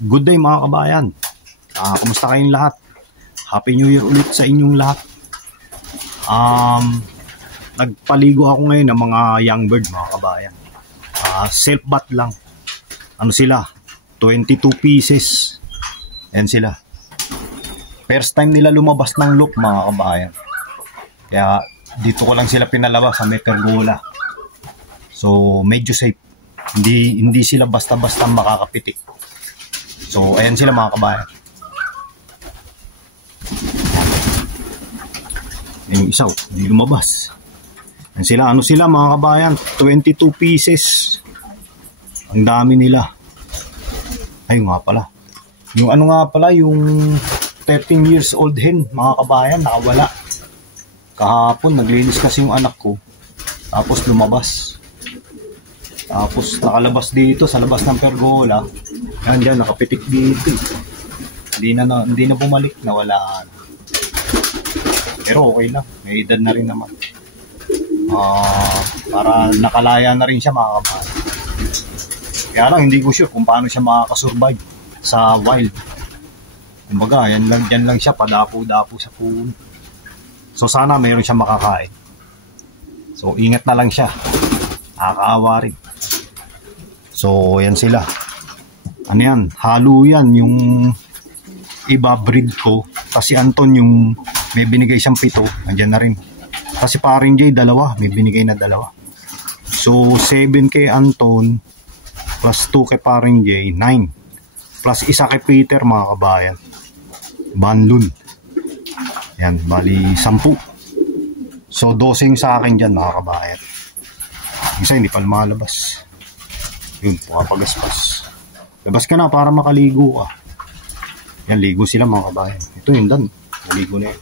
Good day mga kabayan. Kumusta kayong lahat? Happy New Year ulit sa inyong lahat. Nagpaligo ako ngayon ng mga young bird mga kabayan. Self bath lang. Ano sila? 22 pieces. Yan sila. First time nila lumabas ng loop mga kabayan. Kaya dito ko lang sila pinalabas sa may pergola. So medyo safe. Hindi sila basta-basta makakapitik. So ayan sila mga kabayan. Yung isa, hindi lumabas. Ayan sila, ano sila mga kabayan? 22 pieces. Ang dami nila. Ayun nga pala. Yung ano nga pala, yung 13 years old hen, mga kabayan, nakawala. Kahapon, naglinis kasi yung anak ko. Tapos lumabas. Tapos nakalabas dito sa labas ng pergola. Yan dyan, nakapitik dito. Hindi na bumalik, nawala. Pero okay lang, may edad na rin naman. Para nakalaya na rin siya mga kabayan. Kaya lang hindi ko sure kung paano siya makakasurvive sa wild. Kumbaga, yan lang siya, padapo-dapo sa puno. So sana mayroon siya makakain. So ingat na lang siya. Nakakaawa rin. So yan sila. Ano yan? Halo yan. Yung iba breed ko. Kasi Anton yung may binigay siyang 7. Nandiyan na rin. Kasi paring Jay 2. May binigay na 2. So 7 kay Anton. Plus 2 kay paring Jay. 9. Plus 1 kay Peter mga kabayan. Banlun. Yan. Bali 10. So 12 sa akin dyan mga kabayan. Isa hindi pa lumalabas. Yun. Pakapagaspas. Labas ka na para makaligo ka. Yan. Ligo sila mga kabayan. Ito yung dan. Maligo na yun.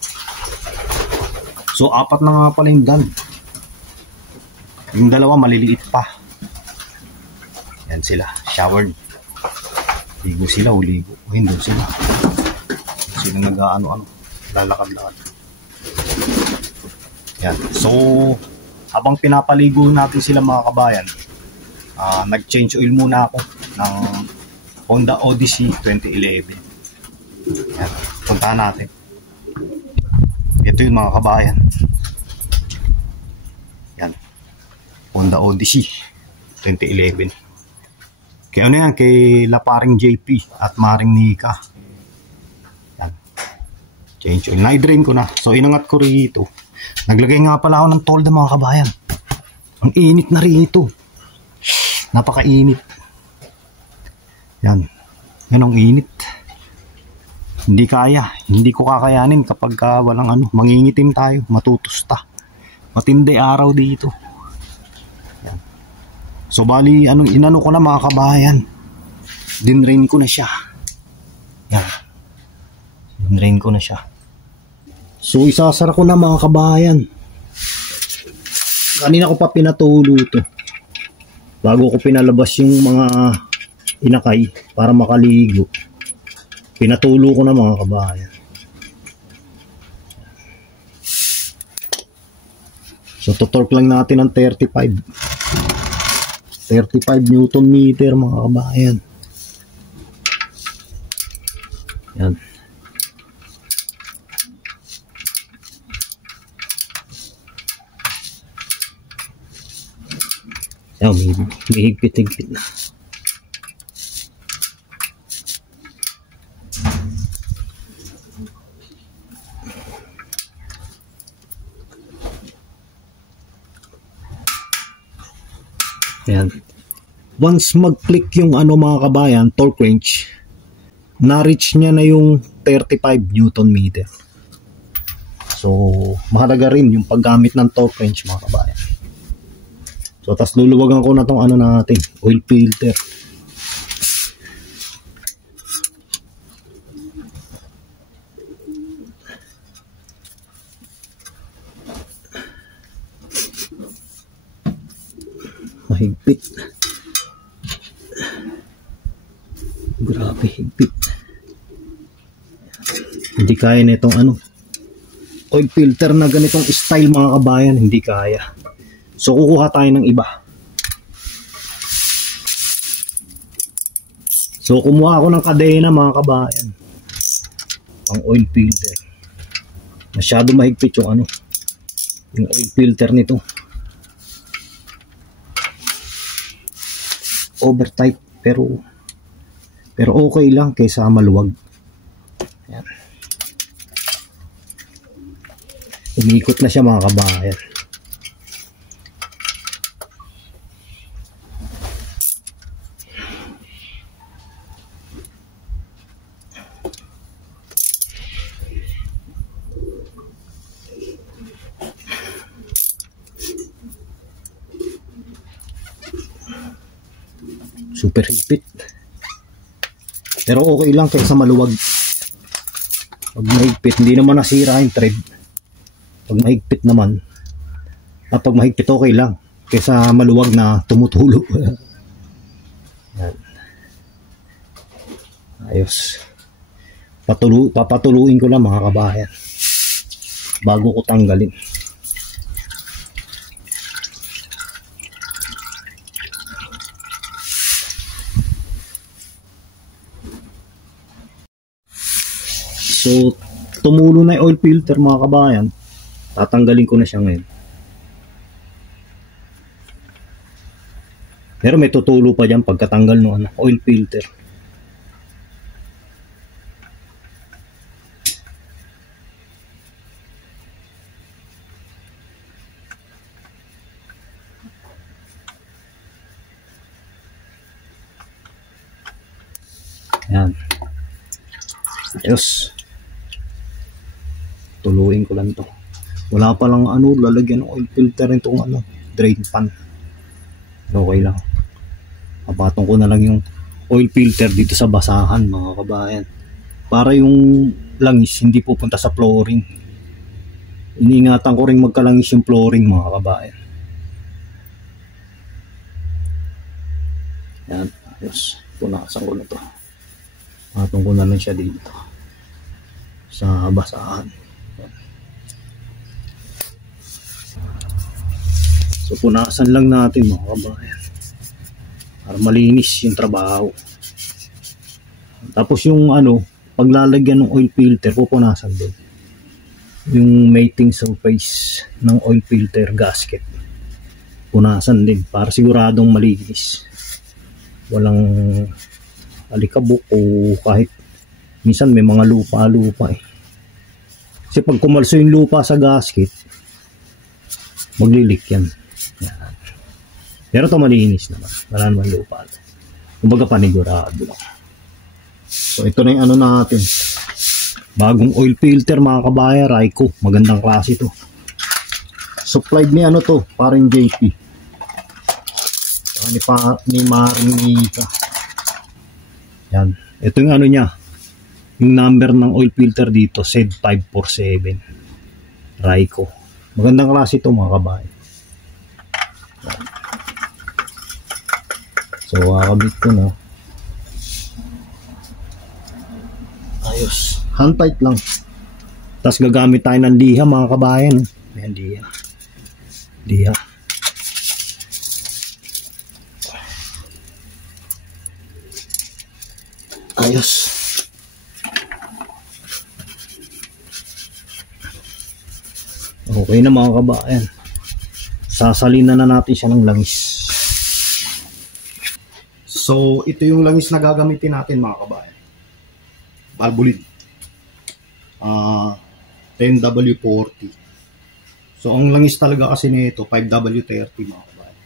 So 4 na nga pala yung dan. Yung 2 maliliit pa. Yan sila. Showered. Ligo sila o ligo. O hindi sila. Sila nag-ano-ano. Lalakad-lakad. Yan. So habang pinapaligo natin sila mga kabayan, nag-change oil muna ako ng Honda Odyssey 2011. Yan. Puntahan natin. Ito yung mga kabayan. Yan. Honda Odyssey 2011. Kaya ano yan? Kay Laparing JP at Maring Nika. Yan. Change oil. Na-drain ko na. So inangat ko rito. Naglagay nga pala ako ng tolda mga kabayan. Ang init na rito. Napakainit. Yan. Yan ang init. Hindi kaya. Hindi ko kakayanin kapag walang ano. Mangingitim tayo. Matutusta. Matindi araw dito. Yan. So bali, inano ko na mga kabayan. Dinrain ko na siya. Yan. Dinrain ko na siya. So isasara ko na mga kabayan. Kanina ko pa pinatulo ito. Bago ko pinalabas yung mga inakay para makaligo. Pinatulo ko na mga kabayan. So tutorque lang natin ng 35 Newton meter mga kabayan. Yan. Yan, may higpit-higpit na. Yan. Once mag-click yung mga kabayan, torque wrench, na-reach niya na yung 35 Newton meter. So, mahalaga rin yung paggamit ng torque wrench mga kabayan. So, tas luluwagan ko na tong natin, oil filter. Mahigpit. Grabe higpit. Hindi kaya na itong oil filter na ganitong style mga kabayan. Hindi kaya. So kukuha tayo ng iba. So kumuha ako ng kadena mga kabayan, ang oil filter. Masyado mahigpit yung yung oil filter nito. Over tight, pero okay lang kaysa maluwag. Ayan. Umikot na siya mga kabayan. Super higpit. Pero okay lang kaysa maluwag. Pag mahigpit, hindi naman nasira yung thread. Pag mahigpit naman, pag mahigpit okay lang kaysa maluwag na tumutulo. Ayos. Papatuluin ko lang mga kabayan bago ko tanggalin. So, tumulo na yung oil filter mga kabayan. Tatanggalin ko na siya ngayon. Pero may tutulo pa dyan pagkatanggal ng oil filter. Yan. Ayos. Tuluin ko lang to. Wala pa lang lalagyan ng oil filter itong drain pan. Okay lang. Papatong ko na lang yung oil filter dito sa basahan mga kabayan. Para yung langis hindi pupunta sa flooring. Iniingatan ko rin magkalangis yung flooring mga kabayan. Yan. Ayos. Punasan ko na to. Patong ko na lang siya dito sa basahan. So punasan lang natin mga kabayan para malinis yung trabaho. Tapos yung paglalagyan ng oil filter, pupunasan din yung mating surface ng oil filter gasket. Punasan din para siguradong malinis, walang alikabok o kahit minsan may mga lupa kasi pag kumalso yung lupa sa gasket maglilik yan. Pero ito malinis naman, wala naman lupa, kumbaga panigurado lang. So ito na yung natin, bagong oil filter mga kabayan, Raico, magandang klase ito. Supplied ni to, parang JP ni Marinica. Yan, ito yung niya, yung number ng oil filter dito, SED 547 Raico. Magandang klase ito mga kabayan. So kakabit ko na. Ayos, hand tight lang. Tapos gagamit tayo ng liha mga kabayan. Ayan, liha. Ayos. Okay na mga kabayan. Sasalina na natin siya ng langis. So ito yung langis na gagamitin natin mga kabayan. Valvoline 10W40. So ang langis talaga kasi nito 5W30 mga kabayan.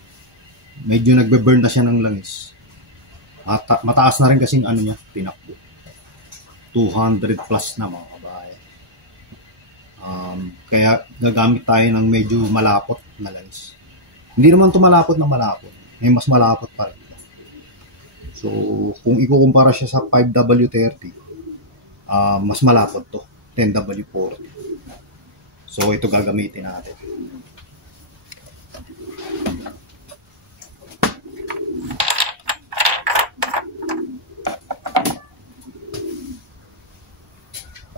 Medyo nagbe-burn na siya ng langis. At mataas na rin kasing niya, tinakbo. 200 plus na mga kabayan. Kaya gagamit tayo ng medyo malapot na langis. Hindi naman ito malapot na malapot. May mas malapot pa rin. So kung ikukumpara siya sa 5W30, mas malapot to, 10W40. So ito gagamitin natin.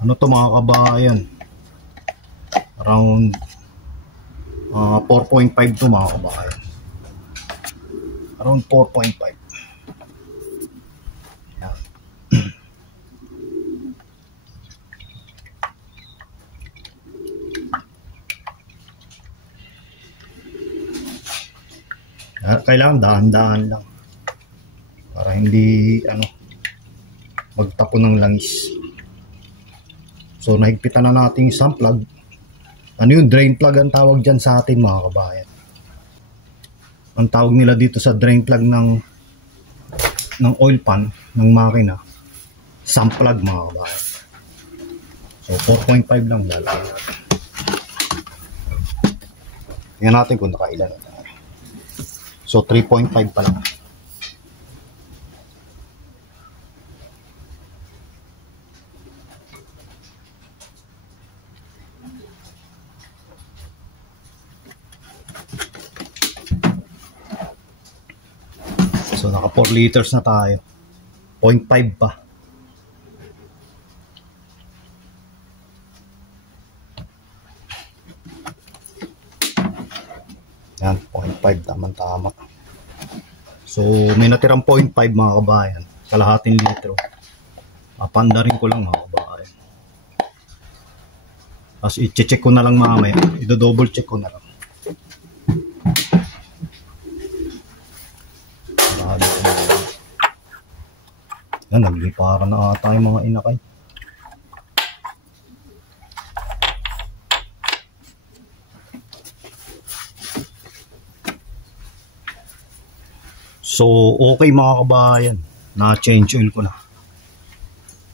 To mga kabayan, around 4.5 to mga kabayan, around 4.5. Yan. Kailangan dahan-dahan lang para hindi magtapo ng langis. So nahigpitan na natin yung sump plug. Drain plug ang tawag dyan sa atin mga kabayan. Ang tawag nila dito sa drain plug ng oil pan ng makina, sump plug mga kabayan. So 4.5 lang lalagyan natin. Tingnan natin kung nakailan na tayo. So 3.5 pa lang. So naka 4 liters na tayo. 0.5 pa. Yan, 0.5 tama-tama. So may natirang 0.5 mga kabayan. Kalahating litro. Apanda rin ko lang mga kabayan. Tapos i-check ko na lang mamaya. I-double check ko na lang. Yan, naglipara na ata yung mga inakay. So, okay mga kabayan. Na-change oil ko na.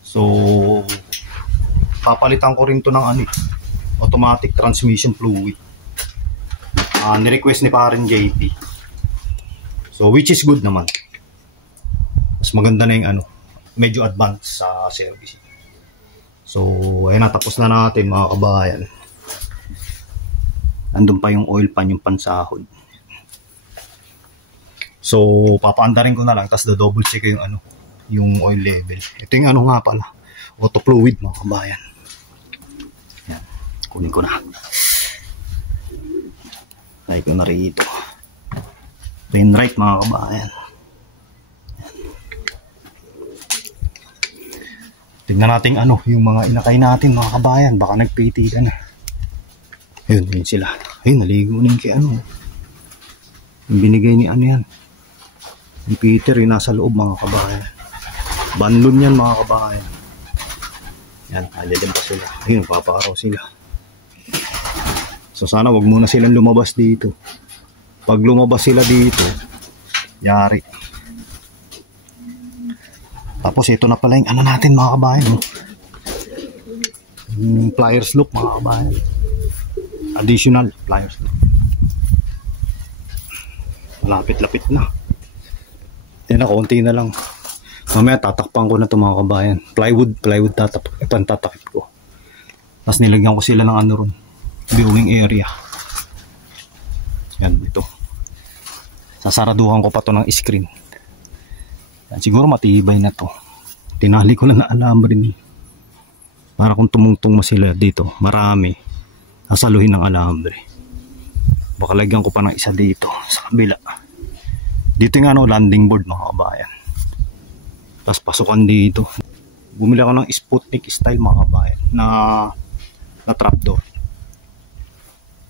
So, papalitan ko rin to ng automatic transmission fluid. Ni-request ni Paren JP. So, which is good naman. Mas maganda na yung medyo advanced sa service. So, ayun na, tapos na natin mga kabayan. Nandun pa yung oil pan, yung pansahod. So, papaandarin ko na lang, tapos double check yung oil level. Ito yung nga pala, auto fluid mga kabayan. Yan, kunin ko na. Ay ko na rito. Pin right mga kabayan. Tignan natin yung mga inakay natin mga kabayan. Baka nagpiti ka na. Ayun, yun sila. Ayun, naligo na yung kay yung binigay ni yan. Yung Peter, yung nasa loob mga kabayan. Banlon yan mga kabayan. Yan, alilim pa sila. Ayun, papakaraw sila. So sana wag muna silang lumabas dito. Pag lumabas sila dito, yari. Tapos ito na pala yung natin mga kabayan. Yung pliers loop mga kabayan. Additional pliers loop. Malapit-lapit na. Yan na, konti na lang. Mamaya tatakpan ko na ito mga kabayan. Plywood tatakip ko. Tapos nilagyan ko sila ng ron. Viewing area. Yan, ito. Sasaraduhan ko pa to ng screen. Yan, siguro matibay na to. Tinali ko lang na alambre ni. Para kung tumungtong mo sila dito, marami. Nasaluhin ng alambre. Baka lagyan ko pa ng isa dito sa kabila. Dito yung landing board mga kabayan. Tapos pasukan dito. Bumili ako ng Sputnik style mga kabayan na trapdoor.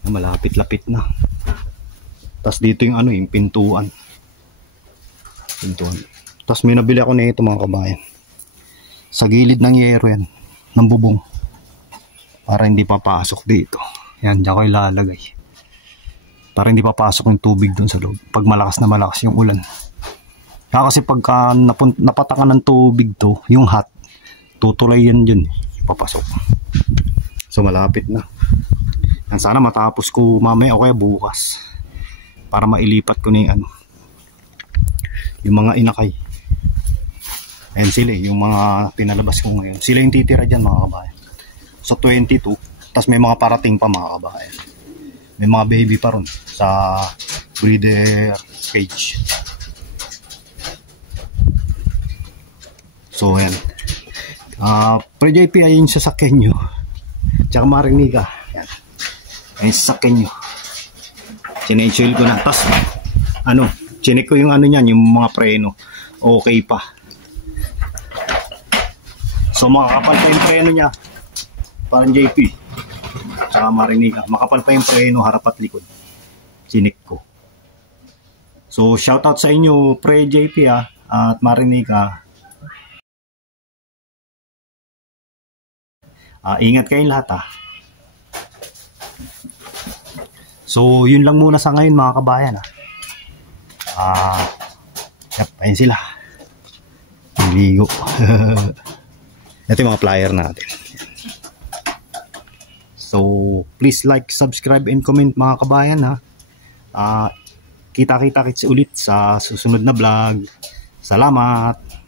Na malapit-lapit na. Tapos dito yung yung pintuan. Tapos may nabili ako nito mga kabayan. Sa gilid ng yero yan. Ng bubong. Para hindi papasok dito. Yan, dyan ko ilalagay. Para hindi papasok yung tubig dun sa loob. Pag malakas na malakas yung ulan. Kasi pagka napatakan ng tubig to, yung hot, tutulay yan dyan. Papasok. So malapit na. Yan, sana matapos ko mamaya o kaya bukas. Para mailipat ko na yung mga inakay. Ayan sila yung mga pinalabas ko ngayon. Sila yung titira dyan mga kabayan. So 22. Tapos may mga parating pa mga kabayan. May mga baby pa ron sa breeder cage. So yan. Pre-JP ayun yung sasakyan nyo. Tsaka marinig ka. Yan. Ayun sasakyan nyo. Sinensual ko na. Tapos chinek ko yung niyan, yung mga preno. Okay pa. So makakapal pa yung preno niya. Parang JP. Tsaka marinig ka. Makapal pa yung preno harap at likod. Chinek ko. So shoutout sa inyo, Pre JP at Marinica. Ingat kayong lahat So yun lang muna sa ngayon mga kabayan ayun sila. Niligo. Ito yung mga flyer natin. So please like, subscribe, and comment mga kabayan kita-kits ulit sa susunod na vlog. Salamat.